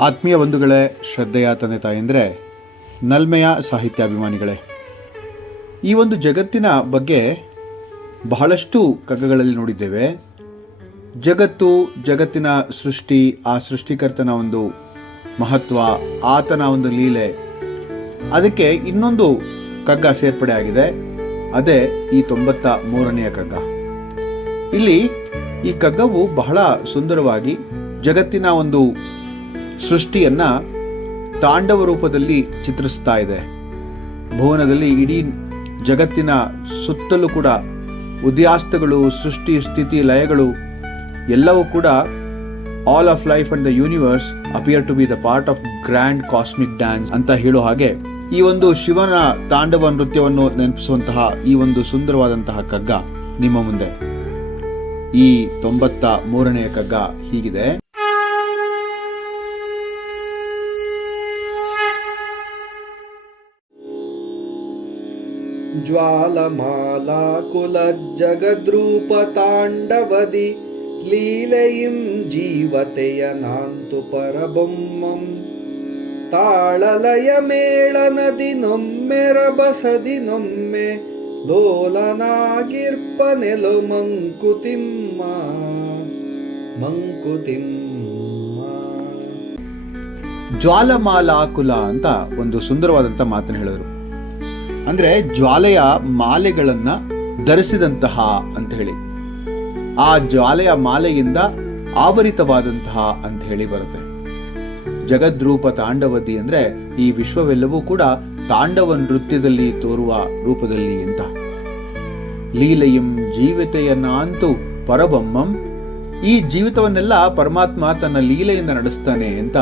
ಆತ್ಮೀಯ ಬಂಧುಗಳೇ, ಶ್ರದ್ಧೆಯ ತಂದೆ ತಾಯಂದರೆ, ನಲ್ಮೆಯ ಸಾಹಿತ್ಯಾಭಿಮಾನಿಗಳೇ, ಈ ಒಂದು ಜಗತ್ತಿನ ಬಗ್ಗೆ ಬಹಳಷ್ಟು ಕಗ್ಗಗಳಲ್ಲಿ ನೋಡಿದ್ದೇವೆ. ಜಗತ್ತು, ಜಗತ್ತಿನ ಸೃಷ್ಟಿ, ಆ ಸೃಷ್ಟಿಕರ್ತನ ಒಂದು ಮಹತ್ವ, ಆತನ ಒಂದು ಲೀಲೆ, ಅದಕ್ಕೆ ಇನ್ನೊಂದು ಕಗ್ಗ ಸೇರ್ಪಡೆ ಆಗಿದೆ. ಅದೇ ಈ 93ನೆಯ ಕಗ್ಗ. ಇಲ್ಲಿ ಈ ಕಗ್ಗವು ಬಹಳ ಸುಂದರವಾಗಿ ಜಗತ್ತಿನ ಒಂದು ಸೃಷ್ಟಿಯನ್ನ ತಾಂಡವ ರೂಪದಲ್ಲಿ ಚಿತ್ರಿಸ್ತಾ ಇದೆ. ಭುವನದಲ್ಲಿ ಇಡೀ ಜಗತ್ತಿನ ಸುತ್ತಲೂ ಕೂಡ ಉದಯಾಸ್ತಗಳು, ಸೃಷ್ಟಿ, ಸ್ಥಿತಿ, ಲಯಗಳು ಎಲ್ಲವೂ ಕೂಡ all of life and the universe appear to be the part of grand cosmic dance ಅಂತ ಹೇಳೋ ಹಾಗೆ ಈ ಒಂದು ಶಿವನ ತಾಂಡವ ನೃತ್ಯವನ್ನು ನೆನಪಿಸುವಂತಹ ಈ ಒಂದು ಸುಂದರವಾದಂತಹ ಕಗ್ಗ ನಿಮ್ಮ ಮುಂದೆ. ಈ 93ನೆಯ ಕಗ್ಗ ಹೀಗಿದೆ. ಜ್ವಾಲಮಾಲಾಕುಲಜ್ಜಗದ್ರೂಪತಾಂಡವದಿ ಲೀಲೆಯಿಂ ಜೀವತೆಯನಾಂತು ಪರಬೊಮ್ಮಂ ತಾಳಲಯ ಮೇಳನದಿನೊಮ್ಮೆ ರಭಸದಿನೊಮ್ಮೆ ಲೋಲನಾಗಿರ್ಪನೆಲೊ ಮಂಕುತಿಮ್ಮ ಮಂಕುತಿಮ್ಮ. ಜ್ವಾಲಮಾಲಾಕುಲ ಅಂತ ಒಂದು ಸುಂದರವಾದಂಥ ಮಾತನ್ನು ಹೇಳಿದ್ರು. ಅಂದ್ರೆ ಜ್ವಾಲೆಯ ಮಾಲೆಗಳನ್ನ ಧರಿಸಿದಂತಹ ಅಂತ ಹೇಳಿ, ಆ ಜ್ವಾಲೆಯ ಮಾಲೆಯಿಂದ ಆವರಿತವಾದಂತಹ ಅಂತ ಹೇಳಿ ಬರುತ್ತೆ. ಜಗದ್ರೂಪ ತಾಂಡವದಿ ಅಂದ್ರೆ ಈ ವಿಶ್ವವೆಲ್ಲವೂ ಕೂಡ ತಾಂಡವ ನೃತ್ಯದಲ್ಲಿ ತೋರುವ ರೂಪದಲ್ಲಿ ಅಂತ. ಲೀಲೆಯಂ ಜೀವಿತೆಯನ್ನಾಂತು ಪರಬೊಮ್ಮಂ, ಈ ಜೀವಿತವನ್ನೆಲ್ಲ ಪರಮಾತ್ಮ ತನ್ನ ಲೀಲೆಯಿಂದ ನಡೆಸ್ತಾನೆ ಅಂತ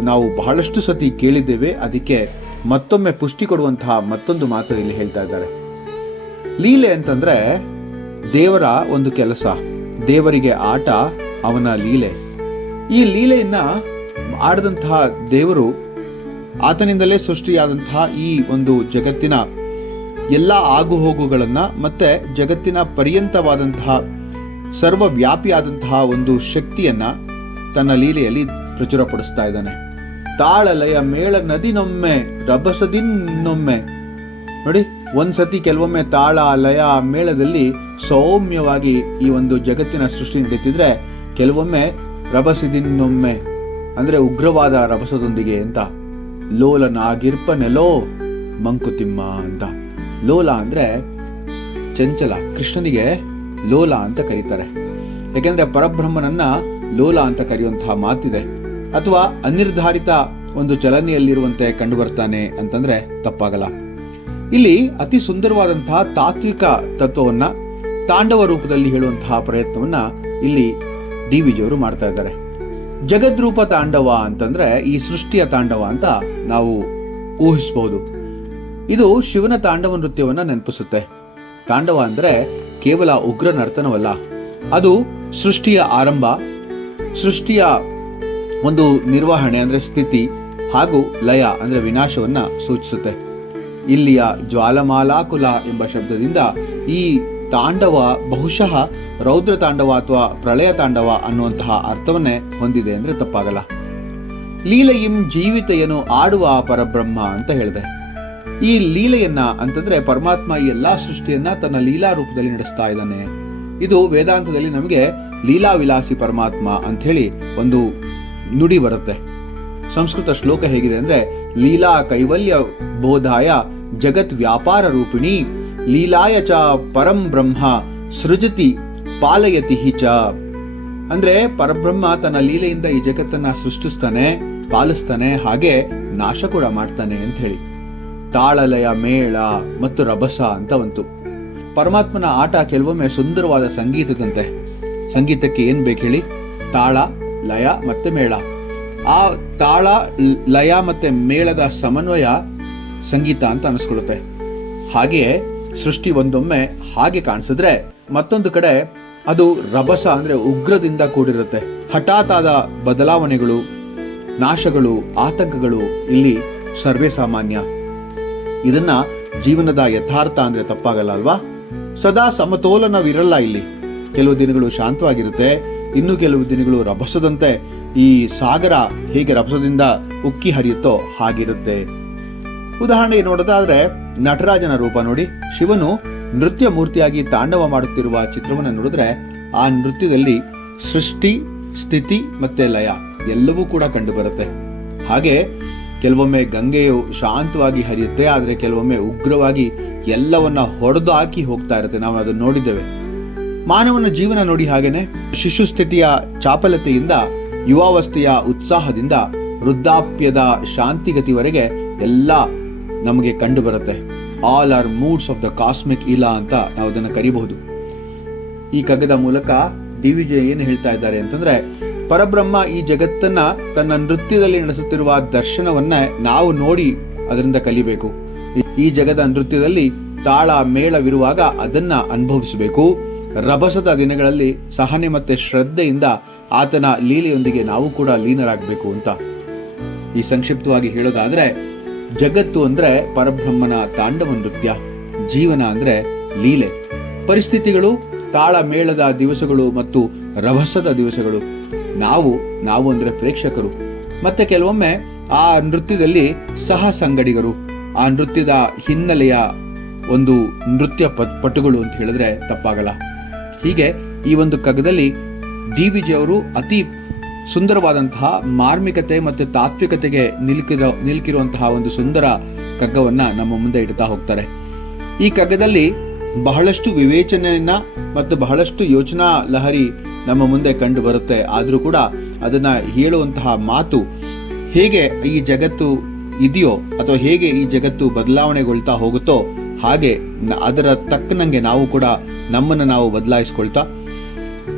ನಾವು ಬಹಳಷ್ಟು ಸತಿ ಕೇಳಿದ್ದೇವೆ. ಅದಕ್ಕೆ ಮತ್ತೊಮ್ಮೆ ಪುಷ್ಟಿ ಕೊಡುವಂತಹ ಮತ್ತೊಂದು ಮಾತು ಇಲ್ಲಿ ಹೇಳ್ತಾ ಇದ್ದಾರೆ. ಲೀಲೆ ಅಂತಂದ್ರೆ ದೇವರ ಒಂದು ಕೆಲಸ, ದೇವರಿಗೆ ಆಟ, ಅವನ ಲೀಲೆ. ಈ ಲೀಲೆಯನ್ನ ಆಡದಂತಹ ದೇವರು, ಆತನಿಂದಲೇ ಸೃಷ್ಟಿಯಾದಂತಹ ಈ ಒಂದು ಜಗತ್ತಿನ ಎಲ್ಲ ಆಗುಹೋಗುಗಳನ್ನ ಮತ್ತೆ ಜಗತ್ತಿನ ಪರ್ಯಂತವಾದಂತಹ ಸರ್ವವ್ಯಾಪಿಯಾದಂತಹ ಒಂದು ಶಕ್ತಿಯನ್ನ ತನ್ನ ಲೀಲೆಯಲ್ಲಿ ಪ್ರಚುರಪಡಿಸ್ತಾ ಇದ್ದಾನೆ. ತಾಳಲಯ ಮೇಳ ನದಿನೊಮ್ಮೆ ರಭಸದಿನ್ನೊಮ್ಮೆ. ನೋಡಿ, ಒಂದ್ಸತಿ ಕೆಲವೊಮ್ಮೆ ತಾಳ, ಲಯ, ಮೇಳದಲ್ಲಿ ಸೌಮ್ಯವಾಗಿ ಈ ಒಂದು ಜಗತ್ತಿನ ಸೃಷ್ಟಿ ನಡೀತಿದ್ರೆ, ಕೆಲವೊಮ್ಮೆ ರಭಸದಿನ್ನೊಮ್ಮೆ ಅಂದ್ರೆ ಉಗ್ರವಾದ ರಭಸದೊಂದಿಗೆ ಅಂತ. ಲೋಲನಾಗಿರ್ಪನೆಲೋ ಮಂಕುತಿಮ್ಮ ಅಂತ. ಲೋಲ ಅಂದ್ರೆ ಚಂಚಲ. ಕೃಷ್ಣನಿಗೆ ಲೋಲ ಅಂತ ಕರೀತಾರೆ. ಯಾಕೆಂದ್ರೆ ಪರಬ್ರಹ್ಮನನ್ನ ಲೋಲ ಅಂತ ಕರೆಯುವಂತಹ ಮಾತಿದೆ. ಅಥವಾ ಅನಿರ್ಧಾರಿತ ಒಂದು ಚಲನೆಯಲ್ಲಿರುವಂತೆ ಕಂಡು ಬರ್ತಾನೆ ಅಂತಂದ್ರೆ ತಪ್ಪಾಗಲ್ಲ. ಇಲ್ಲಿ ಅತಿ ಸುಂದರವಾದಂತಹ ತಾತ್ವಿಕ ತತ್ವವನ್ನ ತಾಂಡವ ರೂಪದಲ್ಲಿ ಹೇಳುವಂತಹ ಪ್ರಯತ್ನವನ್ನ ಇಲ್ಲಿ ಡಿ ವಿಜಿಯವರು ಮಾಡ್ತಾ ಇದ್ದಾರೆ. ಜಗದ್ರೂಪ ತಾಂಡವ ಅಂತಂದ್ರೆ ಈ ಸೃಷ್ಟಿಯ ತಾಂಡವ ಅಂತ ನಾವು ಊಹಿಸಬಹುದು. ಇದು ಶಿವನ ತಾಂಡವ ನೃತ್ಯವನ್ನ ನೆನಪಿಸುತ್ತೆ. ತಾಂಡವ ಅಂದ್ರೆ ಕೇವಲ ಉಗ್ರ ನರ್ತನವಲ್ಲ, ಅದು ಸೃಷ್ಟಿಯ ಆರಂಭ, ಸೃಷ್ಟಿಯ ಒಂದು ನಿರ್ವಹಣೆ ಅಂದ್ರೆ ಸ್ಥಿತಿ, ಹಾಗೂ ಲಯ ಅಂದ್ರೆ ವಿನಾಶವನ್ನ ಸೂಚಿಸುತ್ತೆ. ಇಲ್ಲಿಯ ಜ್ವಾಲಮಾಲಾಕುಲ ಎಂಬ ಶಬ್ದದಿಂದ ಈ ತಾಂಡವ ಬಹುಶಃ ರೌದ್ರ ತಾಂಡವ ಅಥವಾ ಪ್ರಳಯ ತಾಂಡವ ಅನ್ನುವಂತಹ ಅರ್ಥವನ್ನೇ ಹೊಂದಿದೆ ಅಂದ್ರೆ ತಪ್ಪಾಗಲ್ಲ. ಲೀಲೆಯಿಂ ಜೀವಿತೆಯನ್ನು ಆಡುವ ಪರಬ್ರಹ್ಮ ಅಂತ ಹೇಳಿದೆ. ಈ ಲೀಲೆಯನ್ನ ಅಂತಂದ್ರೆ ಪರಮಾತ್ಮ ಈ ಎಲ್ಲಾ ಸೃಷ್ಟಿಯನ್ನ ತನ್ನ ಲೀಲಾ ರೂಪದಲ್ಲಿ ನಡೆಸ್ತಾ ಇದ್ದಾನೆ. ಇದು ವೇದಾಂತದಲ್ಲಿ ನಮಗೆ ಲೀಲಾ ವಿಲಾಸಿ ಪರಮಾತ್ಮ ಅಂತ ಹೇಳಿ ಒಂದು ನುಡಿ ಬರುತ್ತೆ. ಸಂಸ್ಕೃತ ಶ್ಲೋಕ ಹೇಗಿದೆ ಅಂದ್ರೆ, ಲೀಲಾ ಕೈವಲ್ಯ ಬೋಧಾಯ ಜಗತ್ ವ್ಯಾಪಾರ ರೂಪಿಣಿ ಲೀಲಾಯ ಚ ಪರಂ ಬ್ರಹ್ಮ ಸೃಜತಿ ಪಾಲಯತಿ ಚ. ಅಂದ್ರೆ ಪರಬ್ರಹ್ಮ ತನ್ನ ಲೀಲೆಯಿಂದ ಈ ಜಗತ್ತನ್ನ ಸೃಷ್ಟಿಸ್ತಾನೆ, ಪಾಲಿಸ್ತಾನೆ, ಹಾಗೆ ನಾಶ ಕೂಡ ಮಾಡ್ತಾನೆ ಅಂತ ಹೇಳಿ. ತಾಳಲಯ ಮೇಳ ಮತ್ತು ರಭಸ ಅಂತ ಬಂತು. ಪರಮಾತ್ಮನ ಆಟ ಕೆಲವೊಮ್ಮೆ ಸುಂದರವಾದ ಸಂಗೀತದಂತೆ. ಸಂಗೀತಕ್ಕೆ ಏನ್ ಬೇಕು ಹೇಳಿ? ತಾಳ, ಲಯ ಮತ್ತೆ ಮೇಳ. ಆ ತಾಳ, ಲಯ ಮತ್ತೆ ಮೇಳದ ಸಮನ್ವಯ ಸಂಗೀತ ಅಂತ ಅನಿಸ್ಕೊಳ್ಳುತ್ತೆ. ಹಾಗೆಯೇ ಸೃಷ್ಟಿ ಒಂದೊಮ್ಮೆ ಹಾಗೆ ಕಾಣಿಸಿದ್ರೆ, ಮತ್ತೊಂದು ಕಡೆ ಅದು ರಭಸ ಅಂದ್ರೆ ಉಗ್ರದಿಂದ ಕೂಡಿರುತ್ತೆ. ಹಠಾತ್ ಆದ ಬದಲಾವಣೆಗಳು, ನಾಶಗಳು, ಆತಂಕಗಳು ಇಲ್ಲಿ ಸರ್ವೇ ಸಾಮಾನ್ಯ. ಇದನ್ನ ಜೀವನದ ಯಥಾರ್ಥ ಅಂದ್ರೆ ತಪ್ಪಾಗಲ್ಲ ಅಲ್ವಾ? ಸದಾ ಸಮತೋಲನವಿರಲ್ಲ ಇಲ್ಲಿ. ಕೆಲವು ದಿನಗಳು ಶಾಂತವಾಗಿರುತ್ತೆ, ಇನ್ನು ಕೆಲವು ದಿನಗಳು ರಭಸದಂತೆ ಈ ಸಾಗರ ಹೇಗೆ ರಭಸದಿಂದ ಉಕ್ಕಿ ಹರಿಯುತ್ತೋ ಹಾಗಿರುತ್ತೆ. ಉದಾಹರಣೆಗೆ ನೋಡೋದಾದ್ರೆ ನಟರಾಜನ ರೂಪ ನೋಡಿ. ಶಿವನು ನೃತ್ಯ ಮೂರ್ತಿಯಾಗಿ ತಾಂಡವ ಮಾಡುತ್ತಿರುವ ಚಿತ್ರವನ್ನು ನೋಡಿದ್ರೆ ಆ ನೃತ್ಯದಲ್ಲಿ ಸೃಷ್ಟಿ, ಸ್ಥಿತಿ ಮತ್ತೆ ಲಯ ಎಲ್ಲವೂ ಕೂಡ ಕಂಡು ಬರುತ್ತೆ. ಹಾಗೆ ಕೆಲವೊಮ್ಮೆ ಗಂಗೆಯು ಶಾಂತವಾಗಿ ಹರಿಯುತ್ತೆ, ಆದರೆ ಕೆಲವೊಮ್ಮೆ ಉಗ್ರವಾಗಿ ಎಲ್ಲವನ್ನ ಹೊಡೆದು ಹಾಕಿ ಹೋಗ್ತಾ ಇರುತ್ತೆ. ನಾವು ಅದನ್ನು ನೋಡಿದ್ದೇವೆ. ಮಾನವನ ಜೀವನ ನೋಡಿ ಹಾಗೇನೆ. ಶಿಶು ಸ್ಥಿತಿಯ ಚಾಪಲತೆಯಿಂದ, ಯುವಾವಸ್ಥೆಯ ಉತ್ಸಾಹದಿಂದ, ವೃದ್ಧಾಪ್ಯದ ಶಾಂತಿಗತಿವರೆಗೆ ಎಲ್ಲ ನಮಗೆ ಕಂಡು ಬರುತ್ತೆ. All are moods of the cosmic ಇಲಾ ಅಂತ ನಾವು ಅದನ್ನು ಕರಿಬಹುದು. ಈ ಕಗ್ಗದ ಮೂಲಕ DVJ ಏನು ಹೇಳ್ತಾ ಇದ್ದಾರೆ ಅಂತಂದ್ರೆ, ಪರಬ್ರಹ್ಮ ಈ ಜಗತ್ತನ್ನ ತನ್ನ ನೃತ್ಯದಲ್ಲಿ ನಡೆಸುತ್ತಿರುವ ದರ್ಶನವನ್ನ ನಾವು ನೋಡಿ ಅದರಿಂದ ಕಲಿಬೇಕು. ಈ ಜಗದ ನೃತ್ಯದಲ್ಲಿ ತಾಳ ಮೇಳವಿರುವಾಗ ಅದನ್ನ ಅನುಭವಿಸಬೇಕು. ರಭಸದ ದಿನಗಳಲ್ಲಿ ಸಹನೆ ಮತ್ತೆ ಶ್ರದ್ಧೆಯಿಂದ ಆತನ ಲೀಲೆಯೊಂದಿಗೆ ನಾವು ಕೂಡ ಲೀನರಾಗಬೇಕು ಅಂತ. ಈ ಸಂಕ್ಷಿಪ್ತವಾಗಿ ಹೇಳೋದಾದ್ರೆ, ಜಗತ್ತು ಅಂದ್ರೆ ಪರಬ್ರಹ್ಮನ ತಾಂಡವ ನೃತ್ಯ, ಜೀವನ ಅಂದ್ರೆ ಲೀಲೆ. ಪರಿಸ್ಥಿತಿಗಳು ತಾಳ ಮೇಳದ ದಿವಸಗಳು ಮತ್ತು ರಭಸದ ದಿವಸಗಳು. ನಾವು ಅಂದ್ರೆ ಪ್ರೇಕ್ಷಕರು, ಮತ್ತೆ ಕೆಲವೊಮ್ಮೆ ಆ ನೃತ್ಯದಲ್ಲಿ ಸಹ ಸಂಗಡಿಗರು, ಆ ನೃತ್ಯದ ಹಿನ್ನೆಲೆಯ ಒಂದು ನೃತ್ಯ ಪಟುಗಳು ಅಂತ ಹೇಳಿದ್ರೆ ತಪ್ಪಾಗಲ್ಲ. ಹೀಗೆ ಈ ಒಂದು ಕಗ್ಗದಲ್ಲಿ DVJ ಅವರು ಅತಿ ಸುಂದರವಾದಂತಹ ಮಾರ್ಮಿಕತೆ ಮತ್ತು ತಾತ್ವಿಕತೆಗೆ ನಿಲುಕಿರುವಂತಹ ಒಂದು ಸುಂದರ ಕಗ್ಗವನ್ನ ನಮ್ಮ ಮುಂದೆ ಇಡ್ತಾ ಹೋಗ್ತಾರೆ. ಈ ಕಗ್ಗದಲ್ಲಿ ಬಹಳಷ್ಟು ವಿವೇಚನೆಯನ್ನ ಮತ್ತು ಬಹಳಷ್ಟು ಯೋಚನಾ ಲಹರಿ ನಮ್ಮ ಮುಂದೆ ಕಂಡು ಬರುತ್ತೆ. ಆದರೂ ಕೂಡ ಅದನ್ನ ಹೇಳುವಂತಹ ಮಾತು ಹೇಗೆ ಈ ಜಗತ್ತು ಇದೆಯೋ ಅಥವಾ ಹೇಗೆ ಈ ಜಗತ್ತು ಬದಲಾವಣೆಗೊಳ್ತಾ ಹೋಗುತ್ತೋ ಹಾಗೆ ಅದರ ತಕ್ಕನಂಗೆ ನಾವು ಕೂಡ ನಮ್ಮನ್ನು ನಾವು ಬದಲಾಯಿಸ್ಕೊಳ್ತಾ,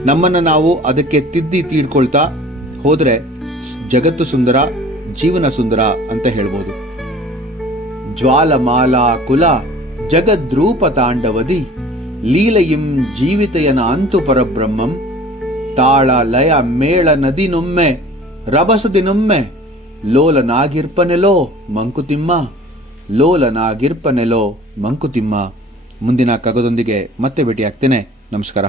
ನಮ್ಮನ್ನು ನಾವು ಅದಕ್ಕೆ ತಿದ್ದಿ ತೀಡ್ಕೊಳ್ತಾ ಹೋದ್ರೆ ಜಗತ್ತು ಸುಂದರ, ಜೀವನ ಸುಂದರ ಅಂತ ಹೇಳ್ಬೋದು. ಜ್ವಾಲಮಾಲಾ ಕುಲ ಜಗದ್ರೂಪ ತಾಂಡವದಿ ಲೀಲೆಯಿಂ ಜೀವಿತಯನ ಅಂತು ಪರಬ್ರಹ್ಮಂ ತಾಳ ಲಯ ಮೇಳ ನದಿನೊಮ್ಮೆ ರಭಸದಿನೊಮ್ಮೆ ಲೋಲನಾಗಿರ್ಪನೆಲೋ ಮಂಕುತಿಮ್ಮ, ಲೋಲನಾಗಿರ್ಪನೆಲೋ ಮಂಕುತಿಮ್ಮ. ಮುಂದಿನ ಕಗ್ಗದೊಂದಿಗೆ ಮತ್ತೆ ಭೇಟಿಯಾಗ್ತೇನೆ. ನಮಸ್ಕಾರ.